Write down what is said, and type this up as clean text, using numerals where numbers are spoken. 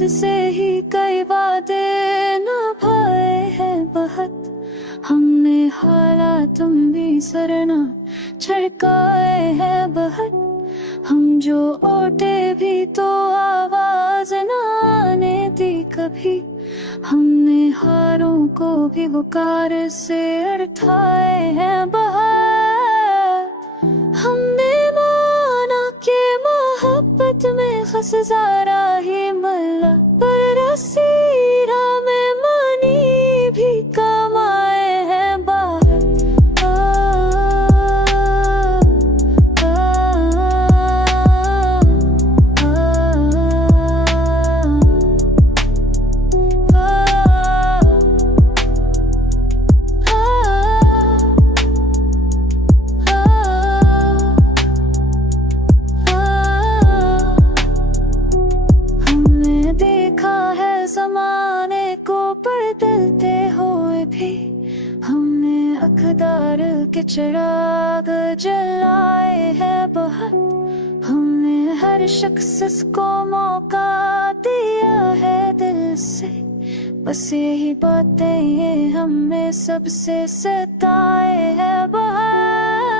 खुद से ही कई वादे निभाए हैं बहुत। हमने हालात भी सरना छड़काए हैं बहुत। हम जो ओटे भी तो आवाज न आने दी कभी। हमने हारों को भी पुकार से उठाए हैं बहुत। हमने माना कि मोहब्बत में खसजारा ही मल्ला, पर रसीरा में मानी भी कमाए हैं बाहर। ज़माने को बदलते हुए भी हमने अक़दार के चिराग जलाए हैं बहुत। हमने हर शख्स को मौका दिया है दिल से, बस यही बातें ये हमें सबसे सताए हैं बहुत।